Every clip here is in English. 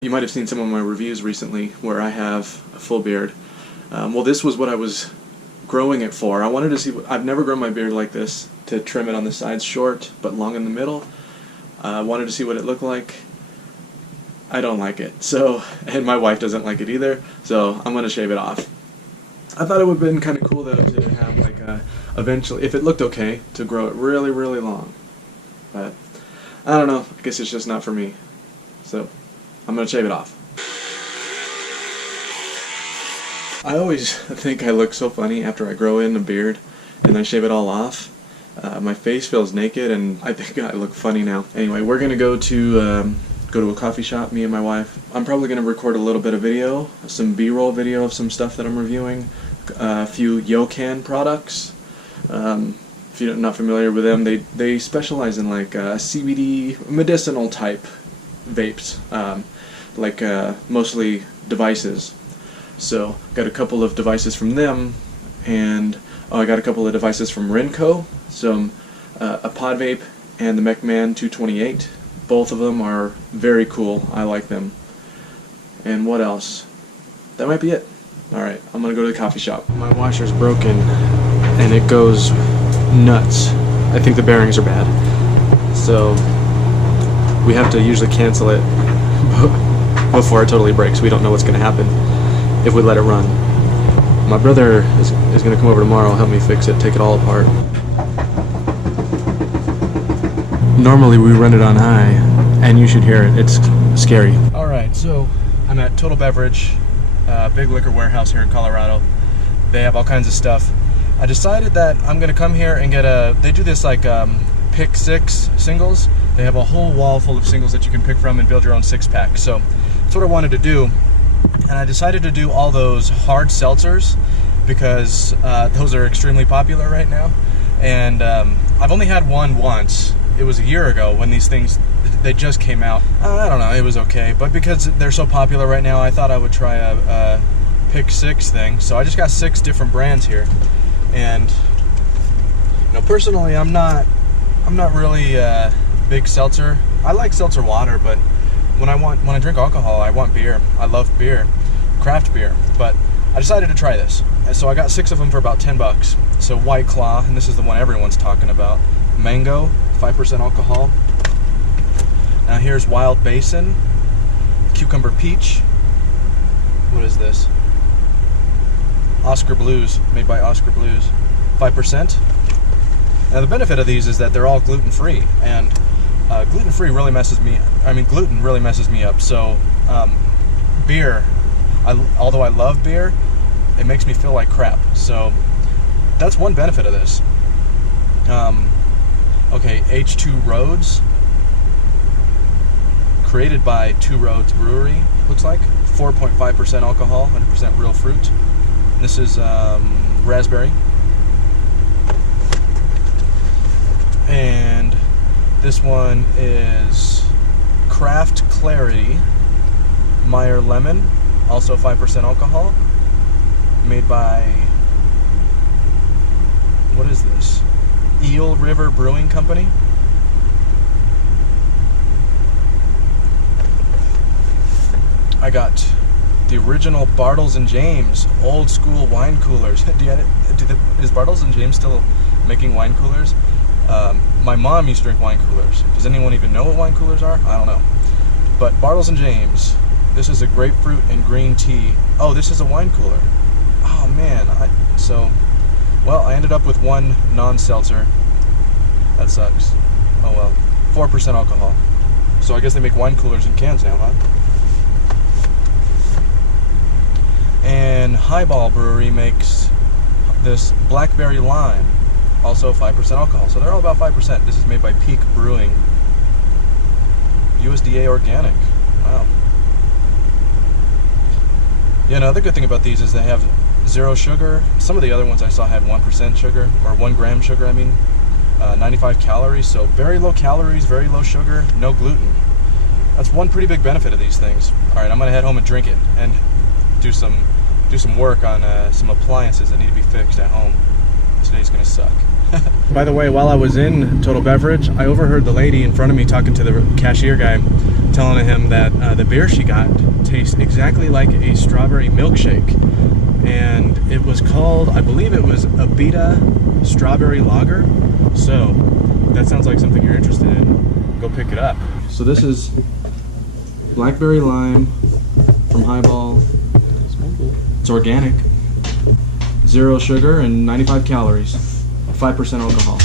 You might have seen some of my reviews recently where I have a full beard. Well, this was what I was growing it for. I wanted to see I've never grown my beard like this, to trim it on the sides short but long in the middle. I wanted to see what it looked like. I don't like it, and my wife doesn't like it either, so I'm going to shave it off. I thought it would have been kind of cool though to have like eventually, if it looked okay, to grow it really, really long. But I don't know, I guess it's just not for me. So I'm going to shave it off. I always think I look so funny after I grow in a beard and I shave it all off. My face feels naked and I think I look funny now. Anyway, we're going to go to a coffee shop, me and my wife. I'm probably going to record a little bit of video, some B-roll video of some stuff that I'm reviewing, a few Yocan products. If you're not familiar with them, they specialize in like CBD medicinal type vapes, mostly devices. So got a couple of devices from them, and I got a couple of devices from Renco, a pod vape and the McMahon 228. Both of them are very cool. I like them. And what else? That might be it. Alright, I'm gonna go to the coffee shop. My washer's broken and it goes nuts. I think the bearings are bad. So we have to usually cancel it before it totally breaks. We don't know what's gonna happen if we let it run. My brother is gonna come over tomorrow and help me fix it, take it all apart. Normally we run it on high, and you should hear it. It's scary. Alright, so I'm at Total Beverage, big liquor warehouse here in Colorado. They have all kinds of stuff. I decided that I'm going to come here and get they do this like pick 6 singles. They have a whole wall full of singles that you can pick from and build your own 6-pack. So that's what I wanted to do. And I decided to do all those hard seltzers because those are extremely popular right now. And I've only had one once. It was a year ago when these things, they just came out. I don't know, it was okay. But because they're so popular right now, I thought I would try a pick 6 thing. So I just got 6 different brands here. And personally, I'm not really a big seltzer. I like seltzer water, but when I drink alcohol, I want beer. I love beer, craft beer. But I decided to try this. And so I got 6 of them for about $10. So White Claw, and this is the one everyone's talking about. Mango, 5% alcohol. Now here's Wild Basin, Cucumber Peach. What is this? Oscar Blues, made by Oscar Blues, 5%. Now the benefit of these is that they're all gluten-free, and gluten really messes me up. So beer, although I love beer, it makes me feel like crap. So that's one benefit of this. Okay, H2 Roads, created by Two Roads Brewery, looks like. 4.5% alcohol, 100% real fruit. This is raspberry. And this one is Craft Clarity Meyer Lemon, also 5% alcohol, made by, what is this? Eel River Brewing Company. I got the original Bartles and James old school wine coolers. Is Bartles and James still making wine coolers? My mom used to drink wine coolers. Does anyone even know what wine coolers are? I don't know. But Bartles and James. This is a grapefruit and green tea. Oh, this is a wine cooler. Oh man. Well, I ended up with one non-seltzer. That sucks. Oh well. 4% alcohol. So I guess they make wine coolers in cans now, huh? And Highball Brewery makes this Blackberry Lime, also 5% alcohol. So they're all about 5%. This is made by Peak Brewing. USDA organic. Wow. Yeah, another good thing about these is they have 0 sugar. Some of the other ones I saw had 1% sugar, or 1 gram sugar, I mean. 95 calories, so very low calories, very low sugar, no gluten. That's one pretty big benefit of these things. Alright, I'm going to head home and drink it, and do some work on some appliances that need to be fixed at home. Today's going to suck. By the way, while I was in Total Beverage, I overheard the lady in front of me talking to the cashier guy, telling him that the beer she got tastes exactly like a strawberry milkshake. And it was called, I believe it was Abita Strawberry Lager. So, that sounds like something you're interested in. Go pick it up. So this is blackberry lime from Highball. It's organic. 0 sugar and 95 calories. 5% alcohol.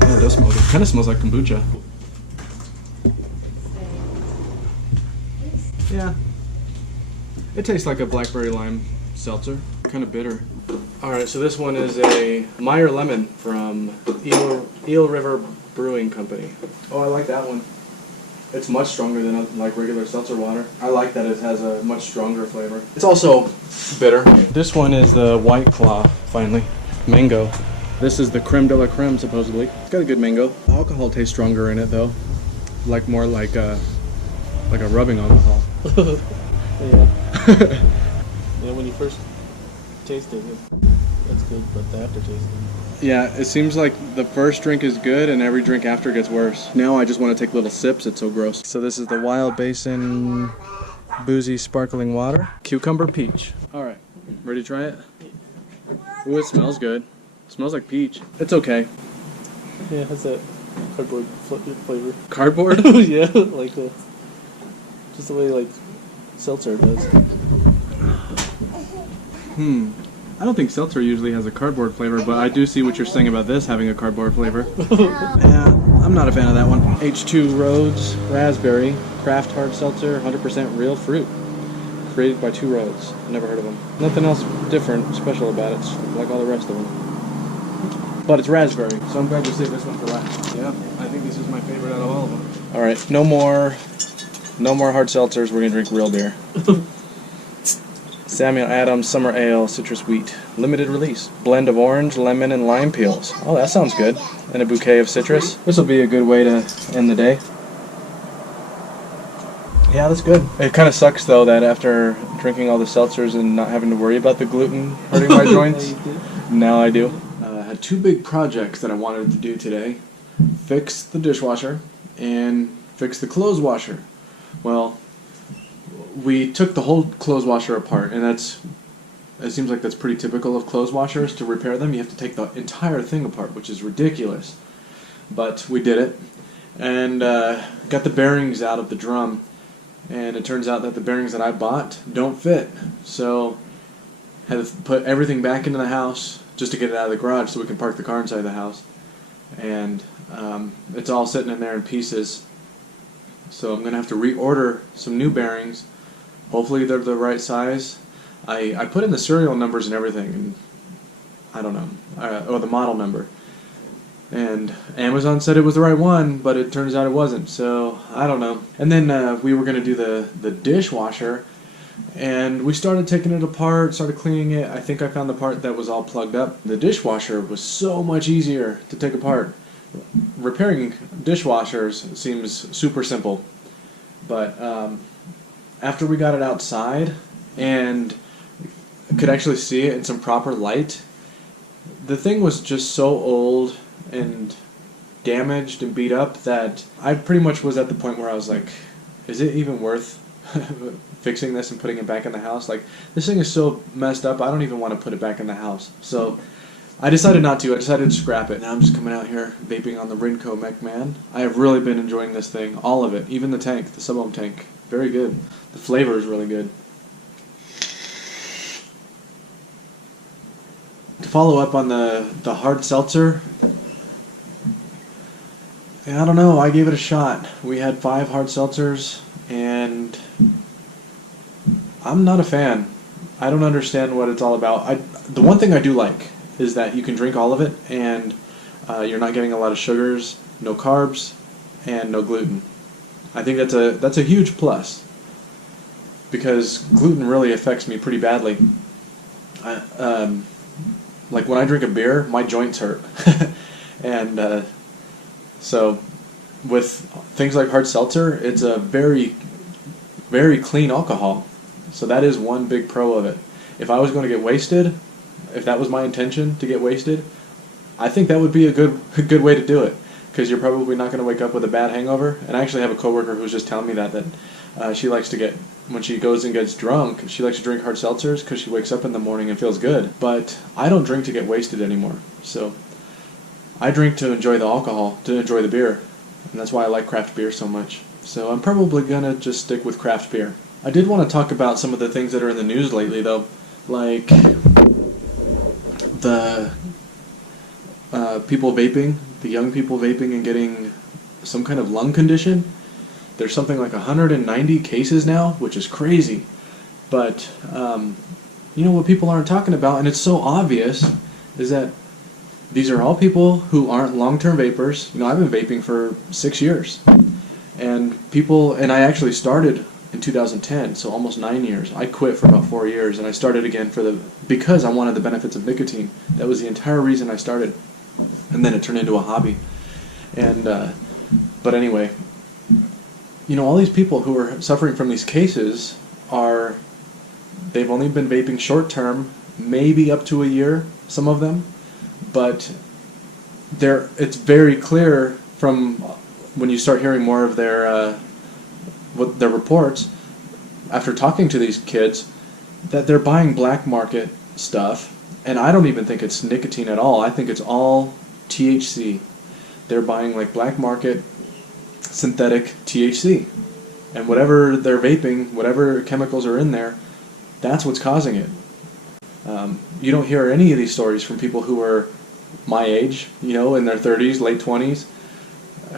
Yeah, it does smell good. It kind of smells like kombucha. Yeah. It tastes like a blackberry lime seltzer. Kind of bitter. Alright, so this one is a Meyer Lemon from Eel River Brewing Company. Oh, I like that one. It's much stronger than like regular seltzer water. I like that it has a much stronger flavor. It's also bitter. This one is the White Claw, finally. Mango. This is the creme de la creme, supposedly. It's got a good mango. The alcohol tastes stronger in it, though. Like more like a rubbing alcohol. Yeah. Yeah, when you first taste it, that's good, but the aftertaste. Yeah, it seems like the first drink is good and every drink after gets worse. Now I just want to take little sips, it's so gross. So this is the Wild Basin Boozy Sparkling Water. Cucumber Peach. Alright, ready to try it? Ooh, it smells good. It smells like peach. It's okay. Yeah, it has that cardboard flavor. Cardboard? Yeah, like just the way like seltzer does. I don't think seltzer usually has a cardboard flavor, but I do see what you're saying about this having a cardboard flavor. Yeah, I'm not a fan of that one. H2 Roads Raspberry Craft Hard Seltzer, 100% real fruit. Created by 2 Roads. Never heard of them. Nothing else different, special about it. It's like all the rest of them. But it's raspberry, so I'm glad to save this one for last. Yeah, I think this is my favorite out of all of them. Alright, no more hard seltzers. We're gonna drink real beer. Samuel Adams Summer Ale Citrus Wheat. Limited release. Blend of orange, lemon, and lime peels. Oh, that sounds good. And a bouquet of citrus. This will be a good way to end the day. Yeah, that's good. It kind of sucks, though, that after drinking all the seltzers and not having to worry about the gluten hurting my joints, now I do. I had 2 big projects that I wanted to do today. Fix the dishwasher and fix the clothes washer. Well, we took the whole clothes washer apart, and it seems like that's pretty typical of clothes washers. To repair them, you have to take the entire thing apart, which is ridiculous. But we did it, and got the bearings out of the drum, and it turns out that the bearings that I bought don't fit. So had to put everything back into the house just to get it out of the garage so we can park the car inside the house. And it's all sitting in there in pieces. So I'm going to have to reorder some new bearings. Hopefully they're the right size. I put in the serial numbers and everything, and I don't know, or the model number. And Amazon said it was the right one, but it turns out it wasn't, so I don't know. And then we were going to do the dishwasher, and we started taking it apart, started cleaning it. I think I found the part that was all plugged up. The dishwasher was so much easier to take apart. Repairing dishwashers seems super simple, but after we got it outside and could actually see it in some proper light, the thing was just so old and damaged and beat up that I pretty much was at the point where I was like, is it even worth fixing this and putting it back in the house? Like, this thing is so messed up, I don't even want to put it back in the house. So I decided not to. I decided to scrap it. Now I'm just coming out here vaping on the Rinco McMahon. I have really been enjoying this thing, all of it, even the tank, the sub-ohm tank. Very good. The flavor is really good. To follow up on the hard seltzer, I don't know, I gave it a shot. We had 5 hard seltzers, and I'm not a fan. I don't understand what it's all about. The one thing I do like is that you can drink all of it, and you're not getting a lot of sugars, no carbs, and no gluten. I think that's a huge plus, because gluten really affects me pretty badly. Like when I drink a beer, my joints hurt. And so with things like hard seltzer, it's a very, very clean alcohol. So that is one big pro of it. If I was going to get wasted, if that was my intention to get wasted, I think that would be a good way to do it, because you're probably not going to wake up with a bad hangover. And I actually have a coworker who's just telling me that she likes to get, when she goes and gets drunk, she likes to drink hard seltzers because she wakes up in the morning and feels good. But I don't drink to get wasted anymore. So I drink to enjoy the alcohol, to enjoy the beer. And that's why I like craft beer so much. So I'm probably going to just stick with craft beer. I did want to talk about some of the things that are in the news lately, though. Like the people vaping, the young people vaping and getting some kind of lung condition. There's something like 190 cases now, which is crazy. But you know what people aren't talking about, and it's so obvious, is that these are all people who aren't long-term vapors. You know, I've been vaping for 6 years, and I actually started in 2010, so almost 9 years. I quit for about 4 years, and I started again because I wanted the benefits of nicotine. That was the entire reason I started, and then it turned into a hobby. And but anyway, you know, all these people who are suffering from these cases they've only been vaping short term, maybe up to a year, some of them, but it's very clear from when you start hearing more of their reports after talking to these kids that they're buying black market stuff, and I don't even think it's nicotine at all. I think it's all THC. They're buying like black market synthetic THC, and whatever they're vaping, whatever chemicals are in there, that's what's causing it. You don't hear any of these stories from people who are my age, you know, in their 30s, late 20s,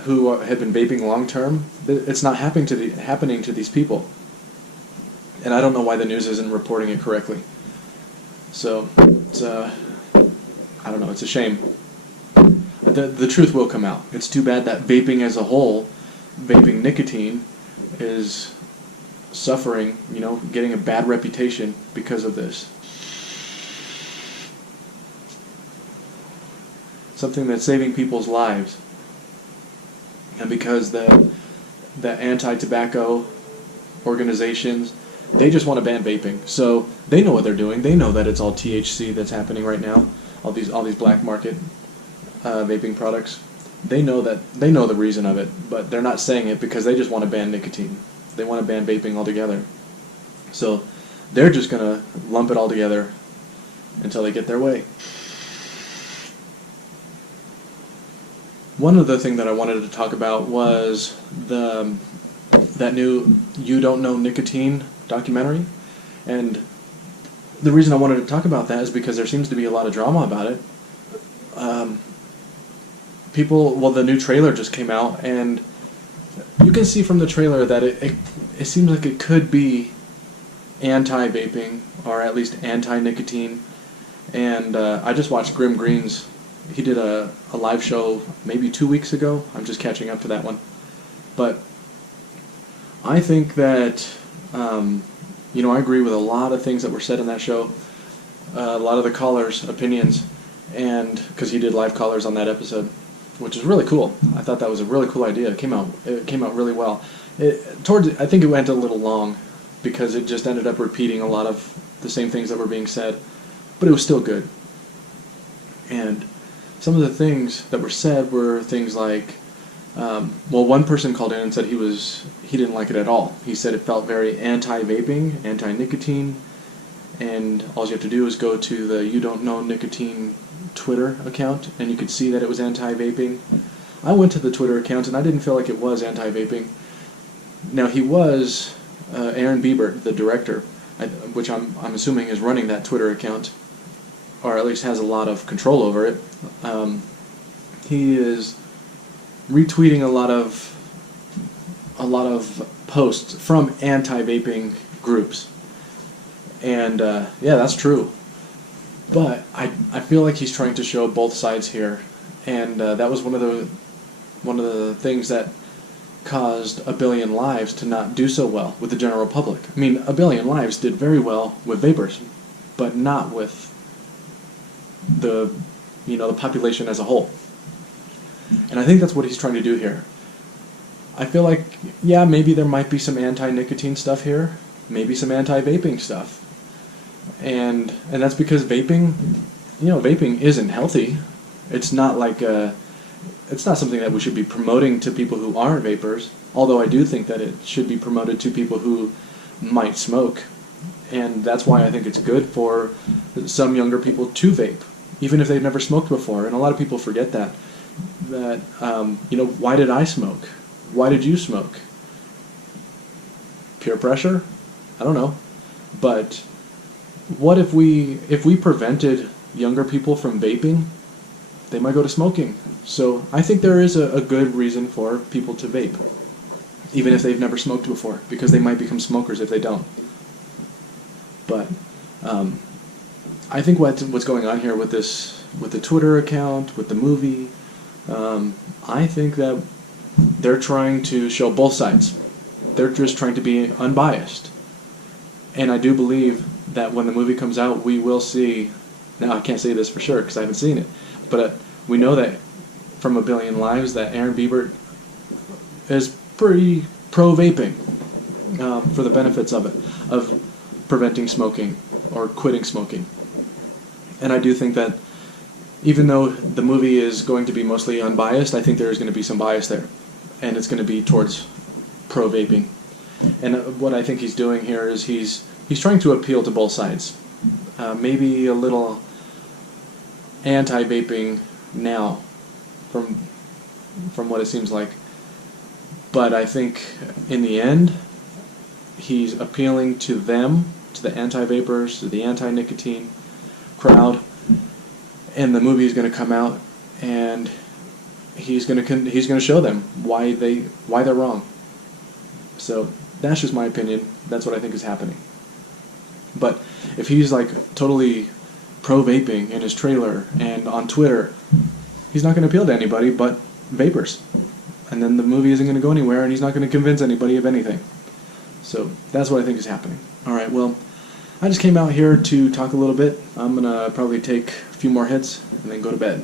who have been vaping long term. It's not happening to these people, and I don't know why the news isn't reporting it correctly. So it's I don't know. It's a shame. The truth will come out. It's too bad that vaping as a whole, vaping nicotine, is suffering, you know, getting a bad reputation because of this. Something that's saving people's lives. And because the anti-tobacco organizations, they just want to ban vaping. So they know what they're doing. They know that it's all THC that's happening right now. All these black market vaping products. They know the reason of it, but they're not saying it because they just want to ban nicotine. They want to ban vaping altogether. So they're just going to lump it all together until they get their way. One other thing that I wanted to talk about was that new You Don't Know Nicotine documentary. And the reason I wanted to talk about that is because there seems to be a lot of drama about it. The new trailer just came out, and you can see from the trailer that it seems like it could be anti-vaping, or at least anti-nicotine. And I just watched Grim Green's. He did a live show maybe 2 weeks ago. I'm just catching up to that one. But I think that, you know, I agree with a lot of things that were said in that show, a lot of the callers' opinions, and because he did live callers on that episode, which is really cool. I thought that was a really cool idea. It came out really well. I think it went a little long because it just ended up repeating a lot of the same things that were being said, but it was still good. And some of the things that were said were things like, one person called in and said he didn't like it at all. He said it felt very anti-vaping, anti-nicotine, and all you have to do is go to the You Don't Know Nicotine Twitter account, and you could see that it was anti-vaping. I went to the Twitter account, and I didn't feel like it was anti-vaping. Now, he was Aaron Bieber, the director, which I'm assuming is running that Twitter account, or at least has a lot of control over it. He is retweeting a lot of posts from anti-vaping groups, and yeah, that's true. But I feel like he's trying to show both sides here, and that was one of the things that caused A Billion Lives to not do so well with the general public. I mean, A Billion Lives did very well with vapors, but not with the population as a whole. And I think that's what he's trying to do here. I feel like, yeah, maybe there might be some anti-nicotine stuff here, maybe some anti-vaping stuff. And that's because vaping isn't healthy. It's not like it's not something that we should be promoting to people who aren't vapors, although I do think that it should be promoted to people who might smoke. And that's why I think it's good for some younger people to vape, even if they've never smoked before. And a lot of people forget that. Why did I smoke? Why did you smoke? Peer pressure? I don't know. But what if we prevented younger people from vaping? They might go to smoking. So I think there is a good reason for people to vape, even if they've never smoked before, because they might become smokers if they don't. But I think what's going on here with the Twitter account, with the movie, I think that they're trying to show both sides. They're just trying to be unbiased. And I do believe that when the movie comes out, we will see. Now I can't say this for sure because I haven't seen it, but we know that from A Billion Lives that Aaron Bieber is pretty pro vaping for the benefits of it, of preventing smoking or quitting smoking. And I do think that even though the movie is going to be mostly unbiased, I think there is going to be some bias there, and it's going to be towards pro vaping. And what I think he's doing here is he's trying to appeal to both sides. Maybe a little anti-vaping now, from what it seems like. But I think in the end, he's appealing to them, to the anti-vapers, to the anti-nicotine crowd. And the movie is going to come out, and he's going to show them why they're wrong. So that's just my opinion. That's what I think is happening. But if he's like totally pro vaping in his trailer and on Twitter, he's not going to appeal to anybody but vapors. And then the movie isn't going to go anywhere, and he's not going to convince anybody of anything. So that's what I think is happening. All right, well, I just came out here to talk a little bit. I'm going to probably take a few more hits and then go to bed.